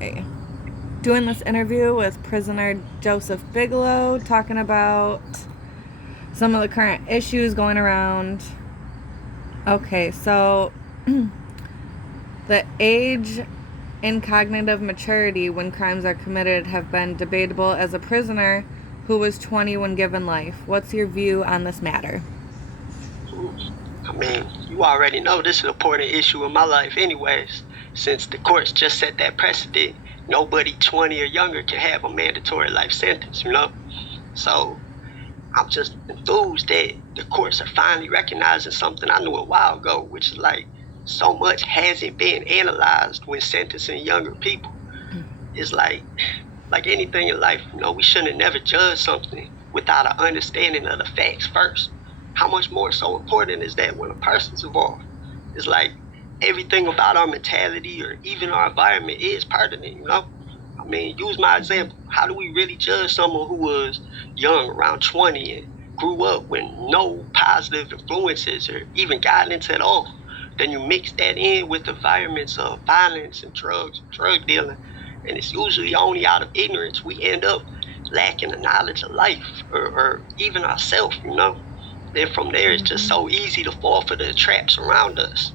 Okay. Doing this interview with prisoner Joseph Bigelow, talking about some of the current issues going around. Okay, so the age and cognitive maturity when crimes are committed have been debatable as a prisoner who was 20 when given life. What's your view on this matter? I mean, you already know this is an important issue in my life anyways, since the courts just set that precedent. Nobody 20 or younger can have a mandatory life sentence, So I'm just enthused that the courts are finally recognizing something I knew a while ago, which is like so much hasn't been analyzed when sentencing younger people. It's like anything in life, we shouldn't have never judged something without an understanding of the facts first. How much more so important is that when a person's involved? It's like everything about our mentality or even our environment is pertinent. I mean, use my example. How do we really judge someone who was young, around 20, and grew up with no positive influences or even guidance at all? Then you mix that in with environments of violence and drugs, drug dealing, and it's usually only out of ignorance we end up lacking the knowledge of life or even ourselves. Then from there, it's just so easy to fall for the traps around us.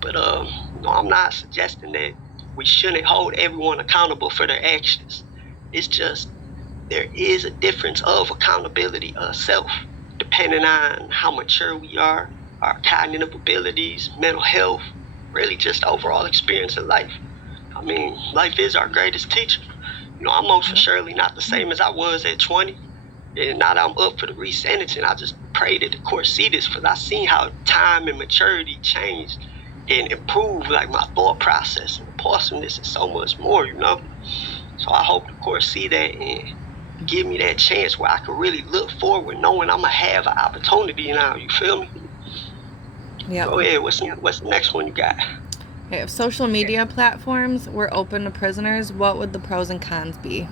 But I'm not suggesting that we shouldn't hold everyone accountable for their actions. It's just there is a difference of accountability of self, depending on how mature we are, our cognitive abilities, mental health, really just overall experience in life. I mean, life is our greatest teacher. I'm most surely not the same as I was at 20. And now that I'm up for the resentencing, I just pray that the court see this, because I seen how time and maturity changed and improved like my thought process and impulsiveness and so much more. So I hope the court see that and give me that chance where I can really look forward knowing I'm going to have an opportunity now. You feel me? Yep. Go ahead. What's the next one you got? Okay, if social media platforms were open to prisoners, what would the pros and cons be?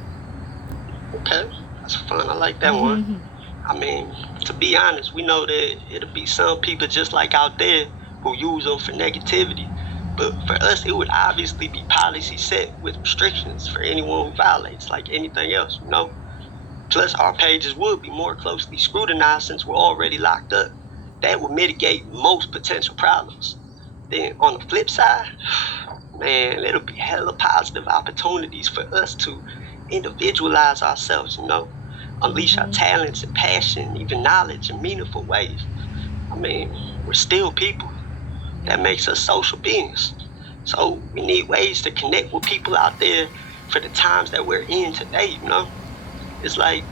Okay, that's fun. I like that one. I mean, to be honest, we know that it'll be some people just like out there who use them for negativity. But for us, it would obviously be policy set with restrictions for anyone who violates, like anything else. Plus, our pages would be more closely scrutinized since we're already locked up. That would mitigate most potential problems. Then on the flip side, man, it'll be hella positive opportunities for us to individualize ourselves, unleash our talents and passion, even knowledge in meaningful ways. I mean, we're still people. That makes us social beings. So we need ways to connect with people out there for the times that we're in today. It's like,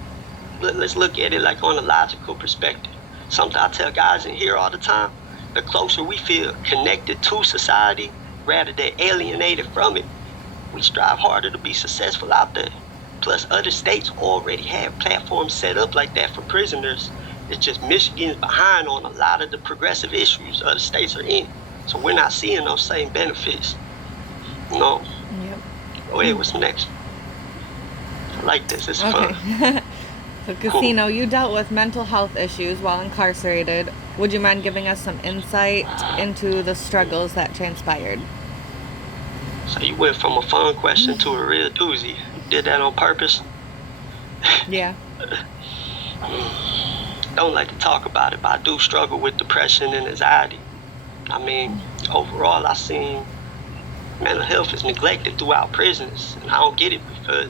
let's look at it like on a logical perspective. Something I tell guys in here all the time: the closer we feel connected to society rather than alienated from it, we strive harder to be successful out there. Plus, other states already have platforms set up like that for prisoners. It's just Michigan's behind on a lot of the progressive issues other states are in. So we're not seeing those same benefits. No. Yep. Go ahead, what's next? I like this, it's fun. So, Casino, you dealt with mental health issues while incarcerated. Would you mind giving us some insight into the struggles that transpired? So you went from a fun question to a real doozy. You did that on purpose? Yeah. Don't like to talk about it, but I do struggle with depression and anxiety. I mean, overall, I seen mental health is neglected throughout prisons, and I don't get it because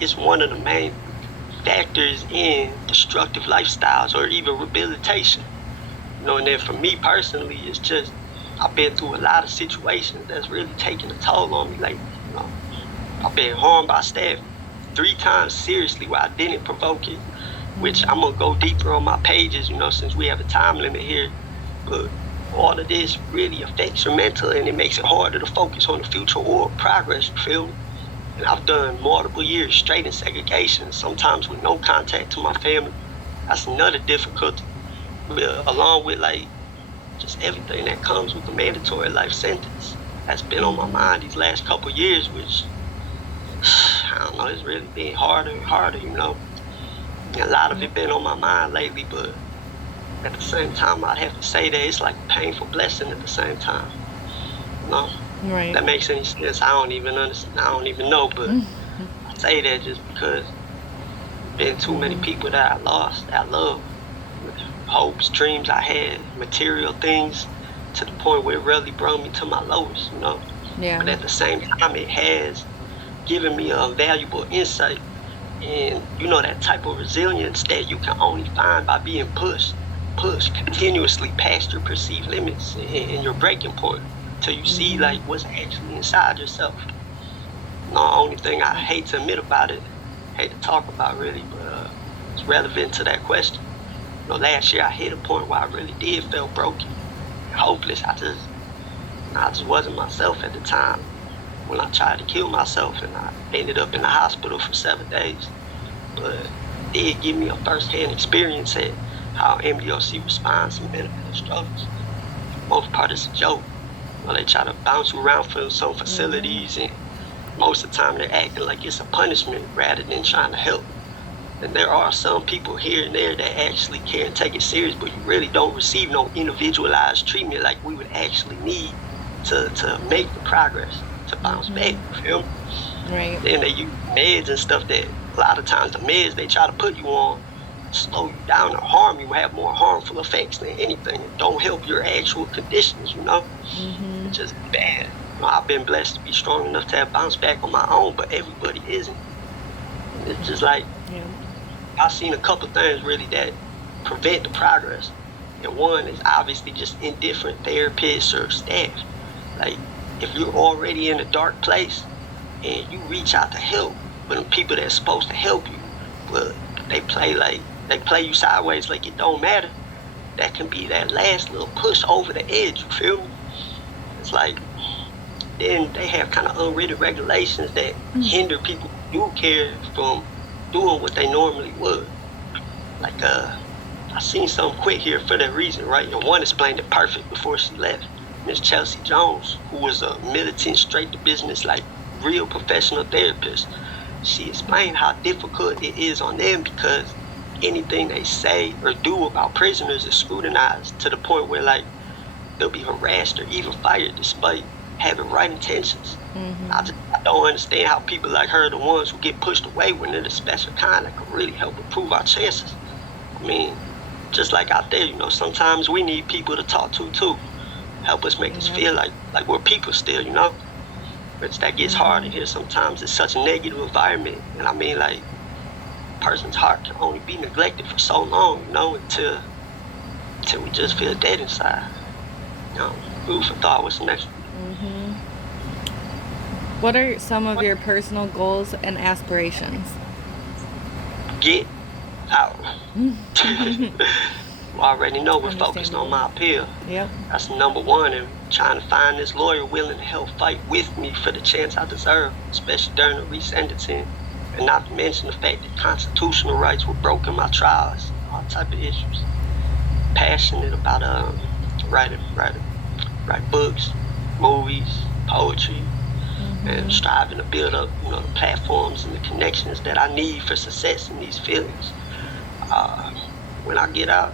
it's one of the main factors in destructive lifestyles or even rehabilitation. And then for me personally, it's just I've been through a lot of situations that's really taking a toll on me. Like, I've been harmed by staff 3 times seriously where I didn't provoke it, which I'm gonna go deeper on my pages, since we have a time limit here. But all of this really affects your mental, and it makes it harder to focus on the future or progress, you feel me? And I've done multiple years straight in segregation, sometimes with no contact to my family. That's another difficulty, along with just everything that comes with the mandatory life sentence. That's been on my mind these last couple of years, which, I don't know, it's really been harder and harder. And a lot of it been on my mind lately, but at the same time, I'd have to say that it's like a painful blessing at the same time. Right. That makes any sense? I don't even understand. I don't even know, but I say that just because been too many Mm-hmm. people that I lost, that I love, hopes, dreams I had, material things, to the point where it really brought me to my lowest, you know. Yeah. But at the same time, it has given me a valuable insight and that type of resilience that you can only find by being pushed continuously past your perceived limits and your breaking point till you see Mm-hmm. like what's actually inside yourself. The only thing I Yep. hate to admit about it, hate to talk about really, but it's relevant to that question. Last year I hit a point where I really did feel broken, hopeless. I just wasn't myself at the time when I tried to kill myself, and I ended up in the hospital for 7 days. But it did give me a first-hand experience at how MDOC responds to mental health struggles. For the most part, it's a joke. They try to bounce you around for some Mm-hmm. facilities, and most of the time they're acting like it's a punishment rather than trying to help. And there are some people here and there that actually can take it serious, but you really don't receive no individualized treatment like we would actually need to make the progress, to bounce back. Mm-hmm. You feel me? Right. Then they use meds and stuff that a lot of times the meds they try to put you on slow you down or harm you, have more harmful effects than anything. It don't help your actual conditions, Mm-hmm. It's just bad. I've been blessed to be strong enough to have bounced back on my own, but everybody isn't. And it's just like Yeah. I've seen a couple things really that prevent the progress. And one is obviously just indifferent therapists or staff. Like if you're already in a dark place and you reach out to help, but the people that's supposed to help you, but they play you sideways like it don't matter. That can be that last little push over the edge, you feel me? It's like then they have kind of unwritten regulations that hinder people who do care from doing what they normally would. Like I seen something quick here for that reason, right? And one explained it perfect before she left. Miss Chelsea Jones, who was a militant, straight to business, like real professional therapist. She explained how difficult it is on them because anything they say or do about prisoners is scrutinized to the point where like they'll be harassed or even fired despite having right intentions. Mm-hmm. I don't understand how people like her are the ones who get pushed away when they're the special kind that could really help improve our chances. I mean, just like out there, sometimes we need people to talk to too. Help us make us Yep. feel like we're people still. But that gets hard Mm-hmm. in here sometimes. It's such a negative environment. And I mean like a person's heart can only be neglected for so long, until we just feel dead inside. Food for thought. What's next? Mm-hmm. What are some of your personal goals and aspirations? Get out. You already know we're focused on Understandable. my appeal. Yep. That's number one, and trying to find this lawyer willing to help fight with me for the chance I deserve, especially during the resentencing, and not to mention the fact that constitutional rights were broken in my trials, all type of issues. Passionate about write books, movies, poetry, and Mm-hmm. striving to build up, the platforms and the connections that I need for success in these fields. Uh, when I get out,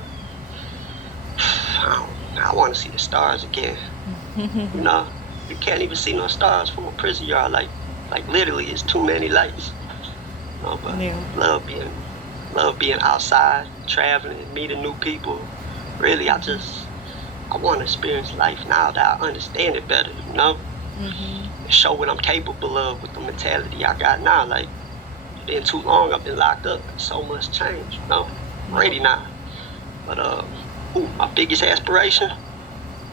I want to see the stars again. You know, you can't even see no stars from a prison yard. Like literally, it's too many lights. But Yeah. love being outside, traveling, meeting new people. Really, I want to experience life now that I understand it better. Mm-hmm. And show what I'm capable of with the mentality I got now. Like, been too long, I've been locked up. So much change. I'm Yep. ready now. But my biggest aspiration.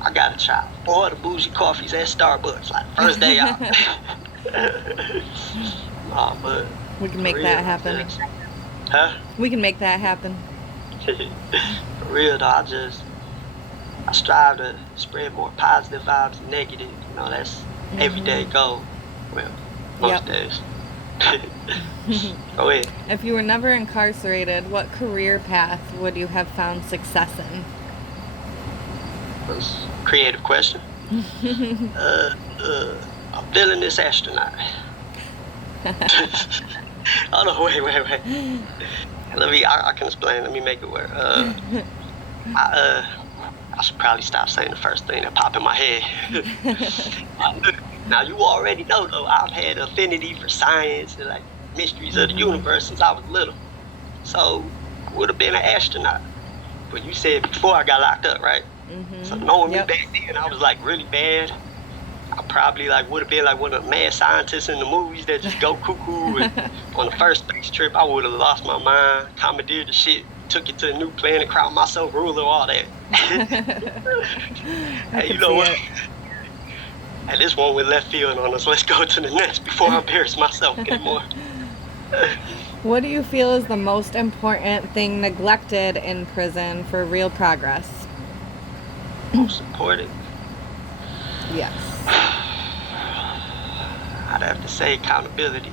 I gotta try all the bougie coffees at Starbucks, like first day out. Nah, but We can for make real, that happen. huh? We can make that happen. For real though, I strive to spread more positive vibes than negative. That's everyday Mm-hmm. goal. Well, Yep. most days. Go ahead. If you were never incarcerated, what career path would you have found success in? That's a creative question. Uh, a villainous astronaut. Hold on, wait. I can explain. Let me make it work. I should probably stop saying the first thing that popped in my head. Now you already know though, I've had affinity for science and like mysteries of the universe since I was little. So I would have been an astronaut. But you said before I got locked up, right? So knowing me back then, I was like really bad. I probably like would have been like one of the mad scientists in the movies that just go cuckoo. And on the first space trip, I would have lost my mind, commandeered the shit, took it to a new planet, crowned myself ruler, all that. Hey, you know what? Hey, this one with left field on us. Let's go to the next before I embarrass myself anymore. What do you feel is the most important thing neglected in prison for real progress? Most important? Yes. I'd have to say accountability.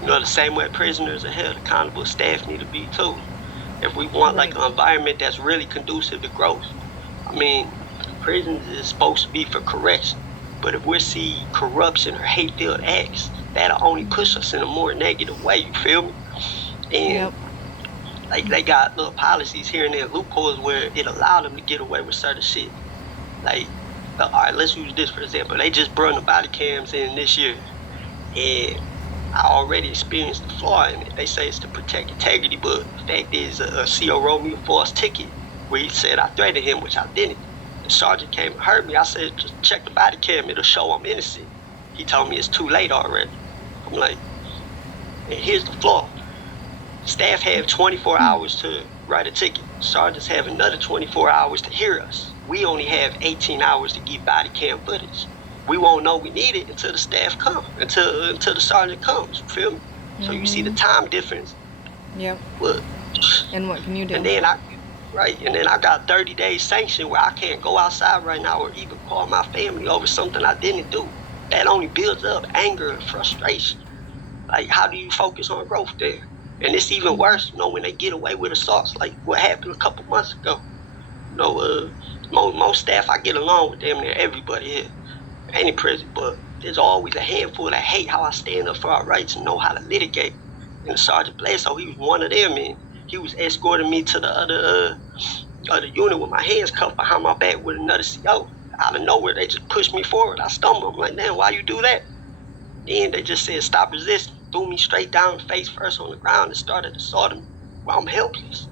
You know, the same way prisoners are held accountable, staff need to be too. If we want like an environment that's really conducive to growth. I mean, prisons is supposed to be for correction, but if we see corruption or hate-filled acts, that'll only push us in a more negative way, you feel me? And like they got little policies here and there, loopholes where it allowed them to get away with certain shit. Like, all right, let's use this for example. They just brought the body cams in this year, and I already experienced the flaw in it. They say it's to protect integrity, but the fact is, a CO wrote me a false ticket where he said I threatened him, which I didn't. The sergeant came and heard me. I said, just check the body cam, it'll show I'm innocent. He told me it's too late already. I'm like, and here's the flaw. Staff have 24 hours to write a ticket. Sergeants have another 24 hours to hear us. We only have 18 hours to get body cam footage. We won't know we need it until the staff come, until the sergeant comes, you feel me? So you see the time difference. Yep. But, and what can you do? And then I got 30 days sanction where I can't go outside right now or even call my family over something I didn't do. That only builds up anger and frustration. Like, how do you focus on growth there? And it's even worse, you know, when they get away with assaults, like what happened a couple months ago. You know, most staff I get along with damn near everybody here. Any prison, but there's always a handful that hate how I stand up for our rights and know how to litigate. And Sergeant Bledsoe, he was one of them, and he was escorting me to the other unit with my hands cuffed behind my back with another CO. Out of nowhere, they just pushed me forward. I stumbled. I'm like, damn, why you do that? Then they just said, stop resisting. Threw me straight down face first on the ground and started assaulting me while I'm helpless.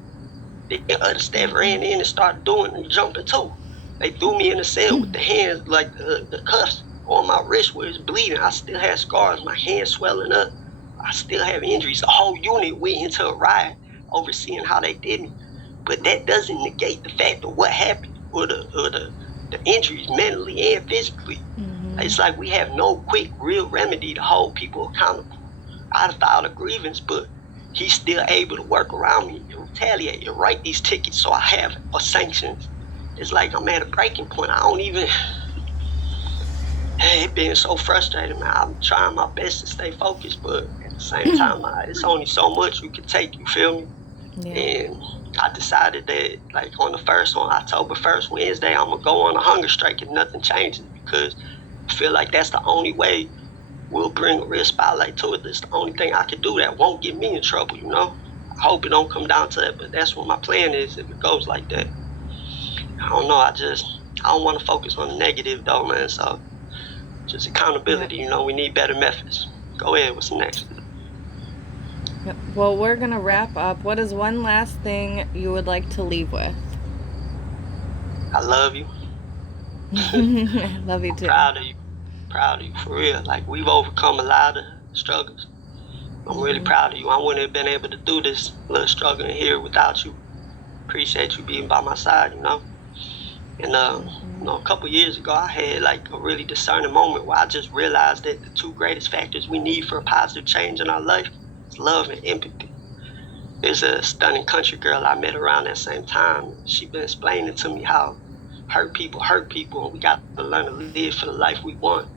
The other staff ran in and started doing and jumping too. They threw me in a cell with the hands, like the cuffs on my wrist where it's bleeding. I still had scars, my hands swelling up. I still have injuries. The whole unit went into a riot overseeing how they did me. But that doesn't negate the fact of what happened or the injuries mentally and physically. It's like we have no quick, real remedy to hold people accountable. I filed a grievance, but he's still able to work around me and retaliate and write these tickets so I have sanctions. It's like I'm at a breaking point. I don't even... It's been so frustrating, man. I'm trying my best to stay focused, but at the same time, it's only so much you can take, you feel me? Yeah. And I decided that, like, on October 1st, Wednesday, I'm going to go on a hunger strike if nothing changes, because I feel like that's the only way we'll bring a real spotlight to it. It's the only thing I can do that won't get me in trouble, you know? I hope it don't come down to that, but that's what my plan is if it goes like that. I don't know, I don't want to focus on the negative though, man, so just accountability, you know, we need better methods. Go ahead, what's next? Yep. Well, we're going to wrap up. What is one last thing you would like to leave with? I love you. I love you too. Proud of you, for real. Like, we've overcome a lot of struggles. I'm really proud of you. I wouldn't have been able to do this little struggle in here without you. Appreciate you being by my side, you know. And you know, a couple years ago, I had like a really discerning moment where I just realized that the two greatest factors we need for a positive change in our life is love and empathy. There's a stunning country girl I met around that same time. She been explaining to me how hurt people, and we got to learn to live for the life we want.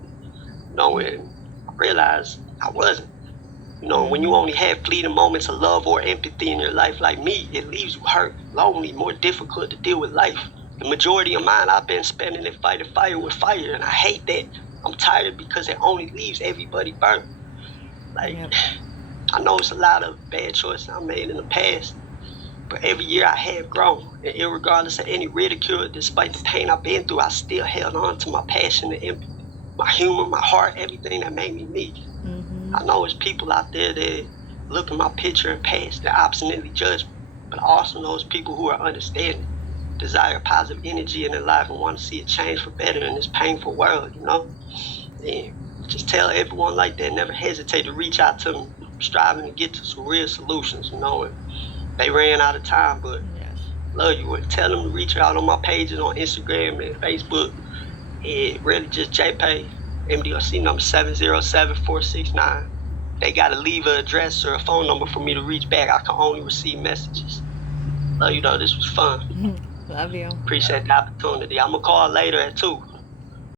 You know, and I realized I wasn't. You know, when you only have fleeting moments of love or empathy in your life like me, it leaves you hurt, lonely, more difficult to deal with life. The majority of mine I've been spending it fighting fire with fire, and I hate that. I'm tired because it only leaves everybody burnt. Like, I know it's a lot of bad choices I made in the past, but every year I have grown, and irregardless of any ridicule, despite the pain I've been through, I still held on to my passion and empathy. my humor, my heart, everything that made me me. I know there's people out there that look at my picture and pass, that obstinately judge me. But I also know there's people who are understanding, desire positive energy in their life and want to see it change for better in this painful world, you know? And just tell everyone like that, never hesitate to reach out to me. I'm striving to get to some real solutions, you know? And they ran out of time, but love you. And tell them to reach out on my pages on Instagram and Facebook. And really just JPay, MDRC number 707-469. They got to leave an address or a phone number for me to reach back. I can only receive messages. Love you, though. This was fun. Love you. Appreciate the opportunity. I'm going to call later at 2.